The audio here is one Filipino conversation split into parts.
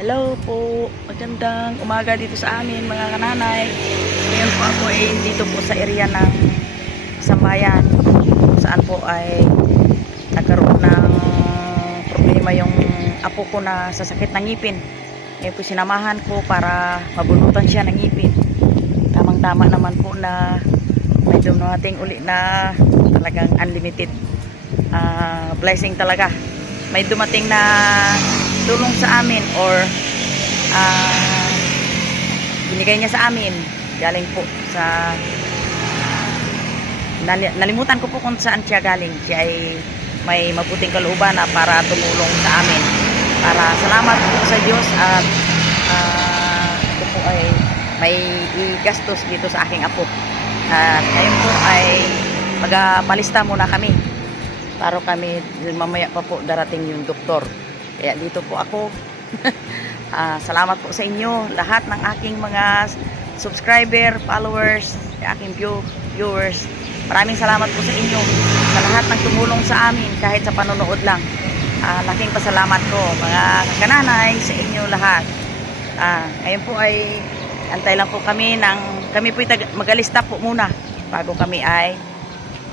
Hello po, magandang umaga dito sa amin mga kananay. Ngayon po ako ay dito po sa area ng Sambayan, saan po ay nagkaroon ng problema yung apo ko na sa sakit ng ngipin. Ngayon po sinamahan ko para mabunutan siya ng ngipin. Tamang-tama naman po na may dumating uli na talagang unlimited blessing talaga. May dumating na tulong sa amin or binigay niya sa amin galing po sa nalimutan ko po kung saan siya galing. Siya ay may mabuting kalooban na para tumulong sa amin, para salamat po sa Diyos at ito po ay may igastos dito sa aking apo. At ngayon po ay magpalista muna kami para kami mamaya pa po darating yung doktor. Kaya dito po ako. Salamat po sa inyo lahat ng aking mga subscriber, followers, aking viewers. Maraming salamat po sa inyo sa lahat ng tumulong sa amin kahit sa panonood lang. Laking pasalamat ko mga kananay sa inyo lahat. Ngayon po ay antay lang po kami kami po magalista po muna bago kami ay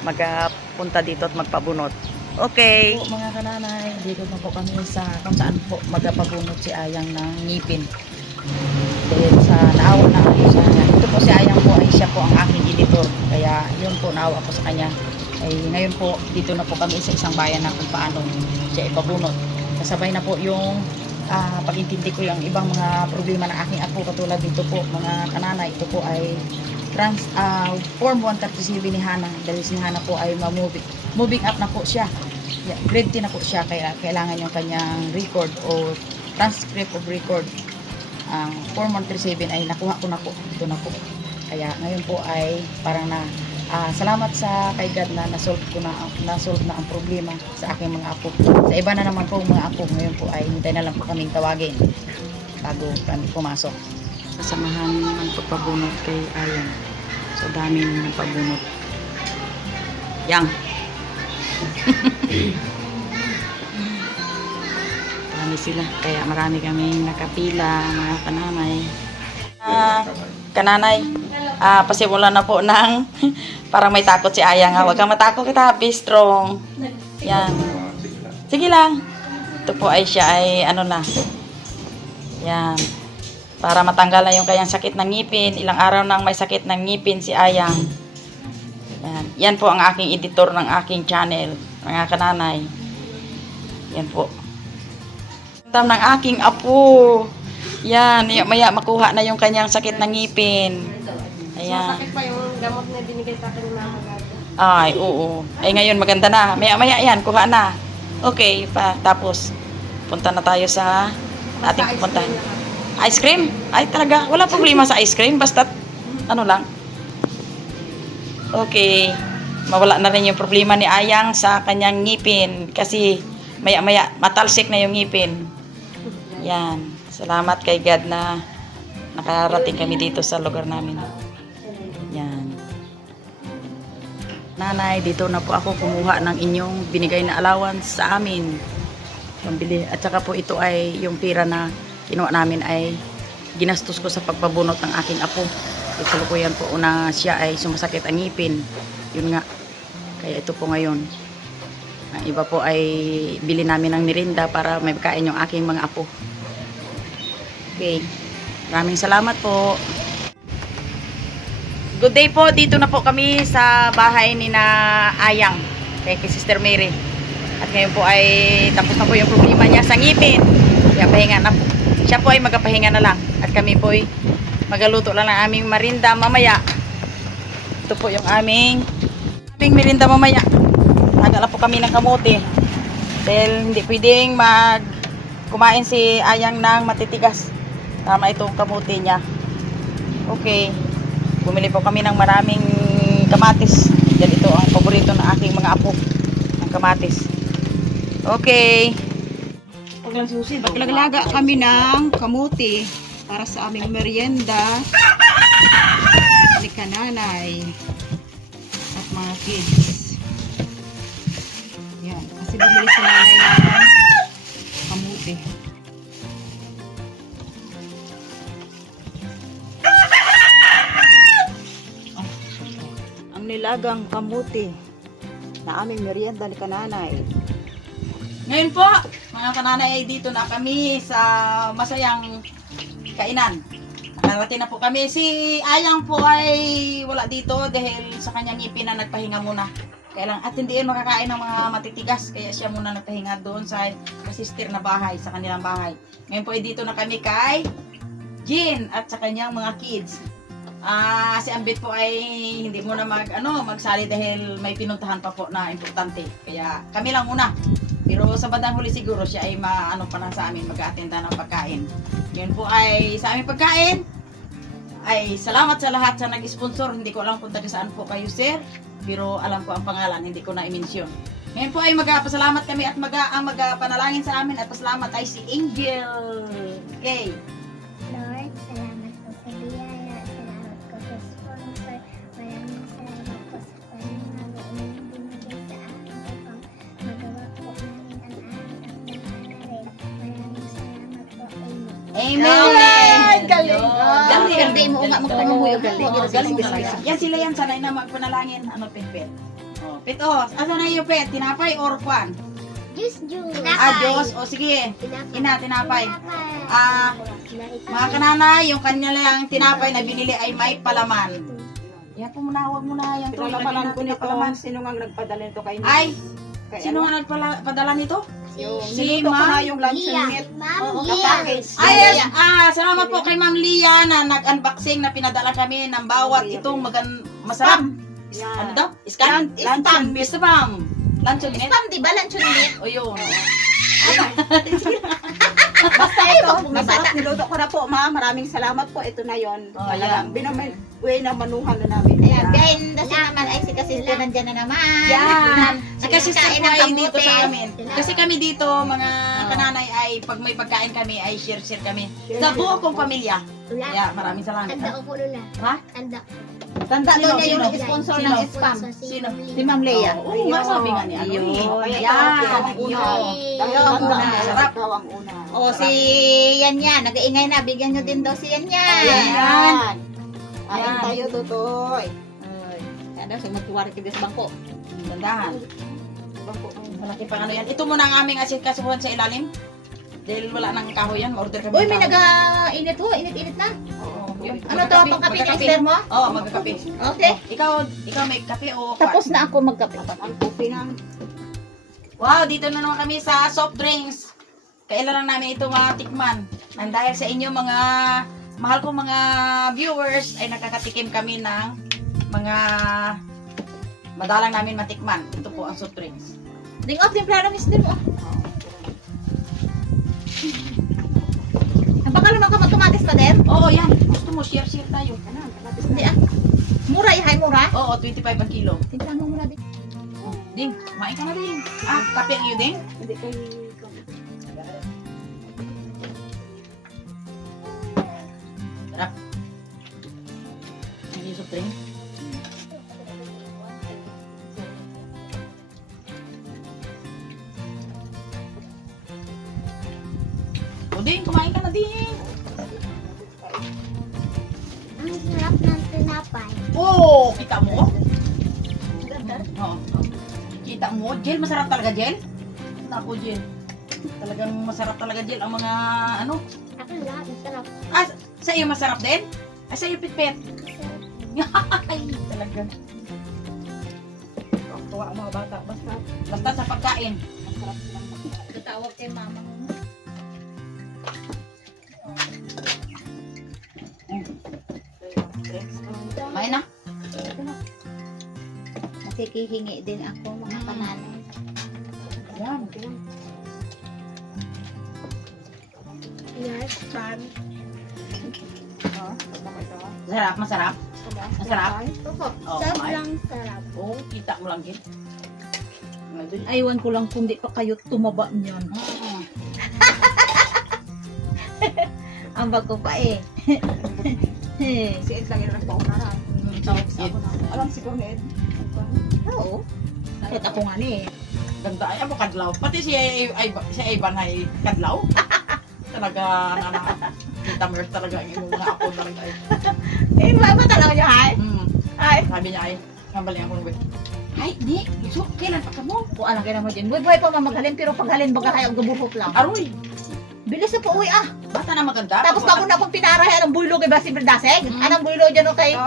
magpunta dito at magpabunot. Okay. Po, mga kananay, dito na po kami sa kung saan po magpabunot si Ayang ng ngipin. Dahil sa naawa na ako sa kanya. Ito po si Ayang po ay siya po ang aking editor. Kaya yun po naawa ko sa kanya. Ay ngayon po dito na po kami sa isang bayan na kung paano siya ipabunot. Kasabay na po yung pag-intindi ko yung ibang mga problema ng aking apo, katulad dito po mga kananay. Ito po ay Form 137 ni Hana, dahil si Hana po ay moving up na po siya. Grade 10 na po siya, kaya kailangan yung kanyang record o transcript of record. Form 137 ay nakuha ko na po. Ito na po. Kaya ngayon po ay parang salamat sa kay God na nasolve na ang problema sa aking mga apo. Sa iba na naman po mga apo, ngayon po ay hintay na lang po kaming tawagin bago kami pumasok. Kasamahan ng pagpabunot kay Ayang. So dami ng pagbunot. Yang. Marami sila. Kaya marami kaming nakapila, mga kananay. Kananay, pasimula na po ng parang may takot si Ayang. Huwag kang matakot, kita, be strong. Yan. Sige lang. Ito po ay siya ay ano na. Yan. Para matanggal na yung kanyang sakit ng ngipin. Ilang araw nang may sakit ng ngipin si Ayang. Yan. Yan po ang aking editor ng aking channel, mga kananay. Yan po. Tam ng aking apo. Yan. Maya makuha na yung kanyang sakit ng ngipin. Ayan. Masakit pa yung gamot na binigay sa akin ni Mama Gaga. Ay, oo. Ay, ngayon maganda na. Maya yan. Kuha na. Okay pa. Tapos, punta na tayo sa ating pupuntahan. Ice cream? Ay talaga, wala problema sa ice cream, basta ano lang. Okay, mawala na rin yung problema ni Ayang sa kanyang ngipin kasi maya-maya matalsik na yung ngipin. Yan, salamat kay God na nakarating kami dito sa lugar namin. Yan. Nanay, dito na po ako kumuha ng inyong binigay na allowance sa amin. Pambili. At saka po ito ay yung pira na kinuha namin ay ginastos ko sa pagpabunot ng aking apo. Kasalukuyan po na siya ay sumasakit ang ngipin. Yun nga. Kaya ito po ngayon. Ang iba po ay bili namin ng merinda para may kain yung aking mga apo. Okay. Maraming salamat po. Good day po. Dito na po kami sa bahay ni na Ayang. Kay Sister Mary. At ngayon po ay tapos na po yung problema niya sa ngipin. Kaya pahinga na po. Siya po ay magapahinga na lang. At kami po ay magaluto lang ng aming merinda mamaya. Ito po yung aming merinda mamaya. Nagala po kami ng kamote. Dahil hindi pwedeng kumain si Ayang ng matitigas. Tama itong kamote niya. Okay. Bumili po kami ng maraming kamatis. Dahil ito ang paborito ng aking mga apo. Ang kamatis. Okay. Maglaglaga kami ng kamuti para sa aming merienda ni kananay at mga kids. Yan. Kasi bumili si nanay ng kamuti. nilagang kamuti na aming merienda ni kananay. Ngayon po, mga kananay, dito na kami sa masayang kainan. Nakarating na po kami. Si Ayang po ay wala dito dahil sa kanyang ngipin na nagpahinga muna. Kailang at hindi yun makakain ng mga matitigas. Kaya siya muna nagpahinga doon sa sister na bahay, sa kanilang bahay. Ngayon po ay dito na kami kay Jean at sa kanyang mga kids. Si Ambit po ay hindi muna magsali dahil may pinuntahan pa po na importante. Kaya kami lang muna. Pero sa bandang huli siguro siya ay pa na sa amin, mag-aatenda ng pagkain. Yun po ay sa aming pagkain. Ay salamat sa lahat sa nag-sponsor. Hindi ko alam kung taga saan po kayo, sir. Pero alam ko ang pangalan, hindi ko na i-mention. Ngayon po ay magpasalamat kami at ang magpanalangin sa amin at pasalamat ay si Angel. Okay. Lord, salamat po sa biyaya. Salamat po sa sponsor. Maraming salamat po sa panahalo na binigay sa akin upang magawa po namin ang aming akdang Maraming salamat po. Amen. Amen! Galing! Galing! Galing mo nga magpangamuyo. Galing talaga. Yan sila yan, sanay na magpanalangin. Pet? Pet, asa na yung pet? Tinapay or kwan? Diyos, Diyos. Diyos. Sige. Tinapay. Mga kananay, yung kanya lang tinapay na binili ay may palaman. Yan po muna, huwag muna. Yan to. Pinalapalan ko nito. Sino nga nagpadala nito kay Ay, sino nga nagpadala nito? Si Ma, yung lunch Lia. meat. Ma'am Package. Ay, salamat po kay Ma'am Lia na nag-unboxing na pinadala kami ng bawat itong masarap. Ano daw? Scan? Luncheon meat. Spam. Luncheon meat? Spam, di ba? Luncheon meat? O yun. Basta ito, masarap niluto ko na po, ma. Maraming salamat po. Ito na yon. Oh, yan. Way na manuhan na namin. Ayan, behind the scene naman ay si Kasista nandyan na naman. Yan. Kasi Nagkakain ng ay kamote. dito sa amin. Kasi kami dito, mga kananay ay pag may pagkain kami ay share kami. Sa buo kong pamilya. Lula. Kaya maraming salamat. Tanda ko po, Lula. Ha? Tanda. Tanda Sino? doon niya yung Sino? sponsor Sino? ng spam. Sino? Si Ma'am Leia. Oo nga, sabi nga ni ano eh. Yan. Yan. Ikaw ang una. Sarap. Ikaw ang una. O si Yan, nag-iingay na. Bigyan nyo din daw si Yan. Yan. Kain Yan. tayo, tutoy. Ano, so magtuwari kayo sa bangko. Dandahan. Malaki pang ano yan. Ito muna ang aming asikasuhan sa ilalim. Dahil wala nang kahoy yan, ma-order kami. Uy, may ng kahoy. nag-init ho. Init-init na. Oo, yun. Ano to, pang kape ni Esther mo? Oo, magkakape. Okay. Ikaw may kape o Tapos na ako magkape. Ang kopi ng Wow, dito na naman kami sa soft drinks. Kailan lang namin ito matikman. Nang dahil sa inyo mga mahal kong mga viewers ay nakakatikim kami ng mga madalang namin matikman. Ito po ang soft drinks. Ding off, timplado ni Esther mo. Baka naman ka magkamatis pa din? Oo, yan. Gusto mo, share tayo. Hindi ah. Mura, ihay mura. Oo, 25 ang kilo. Timplahan mo muna din. Ding, kumain ka na din. Kape ang iyo, Ding? hindi kay Sarap. Hindi soft drink. O, Ding, kumain ka na, Ding. Ang sarap ng tinapay. Oh, kita mo? Oo. Kita mo? Gel, masarap talaga, Gel? Naku, Gel. Talagang masarap talaga, Gel. Ang mga, ano? Ako lahat, masarap. Sa iyo masarap din? Sa iyo, Pitpit. Ay, talaga. tuwa ang mga bata. Basta sa pagkain. Tatawag kay mama mo. Kumain na. Nakikihingi din ako mga pananay. Yan. Yes, fun. Sarap, masarap. Masarap. Opo, Oh, sobrang sarap. Oo, kita mo lang, Gil. Aywan ko lang kung di pa kayo tumaba niyan. Ang bago pa eh. Si Ed lang yun ang paunaran. Alam siguro ni Ed. Oo. Kahit ako nga ni eh. Ganda ay ako kadlaw. Pati si Ivan ay kadlaw. Talaga kita mo talaga yung mga ako talaga. Eh, ba talaga niya ay? Mm. Ay. Sabi niya ay Nabali ako ng ay, di. So, kailan pa ka mo? Kung alam kayo naman dyan. Buhay pa mamaghalin, pero paghalin baga kayo gabuhok lang. Aroy, Bilis na po uwi ah. bata na maganda. Tapos bago na akong pinarahay, anong buylo kay Basim Berdaseg? Anong buylo dyan o kay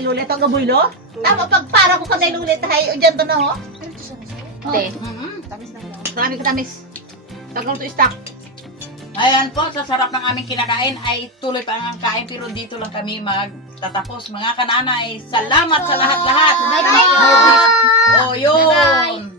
Lulit ang gabuylo? Tama, pagpara ko kami Lulit, hay, o dyan to na ho. Te, Tamis na lang. marami ko tamis. Tagal to stock. Ayan po, sa sarap ng aming kinakain ay tuloy pa ang kain pero dito lang kami magtatapos. Mga kananay, salamat sa lahat-lahat. Bye-bye. Oh, yun.